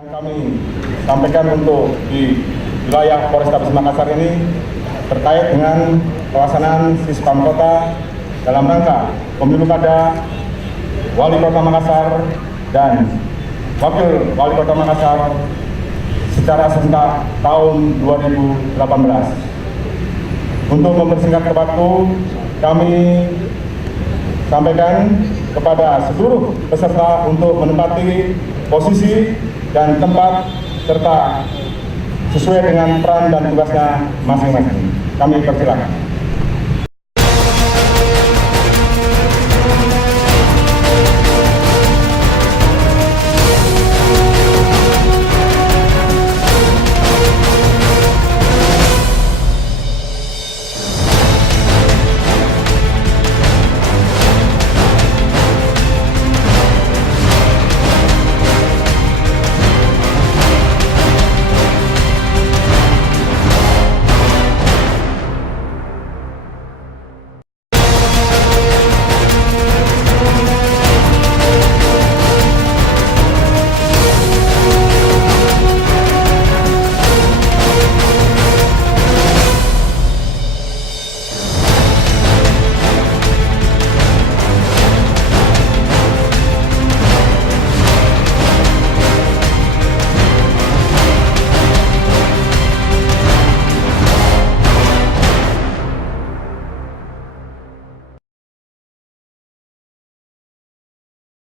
Kami sampaikan untuk di wilayah Polrestabes Makassar ini terkait dengan pelaksanaan Sispam Kota dalam rangka pemilu kada Wali Kota Makassar dan Wakil Wali Kota Makassar secara serentak tahun 2018. Untuk mempersingkat waktu, kami sampaikan kepada seluruh peserta untuk menempati posisi dan tempat serta sesuai dengan peran dan tugasnya masing-masing. Kami persilakan.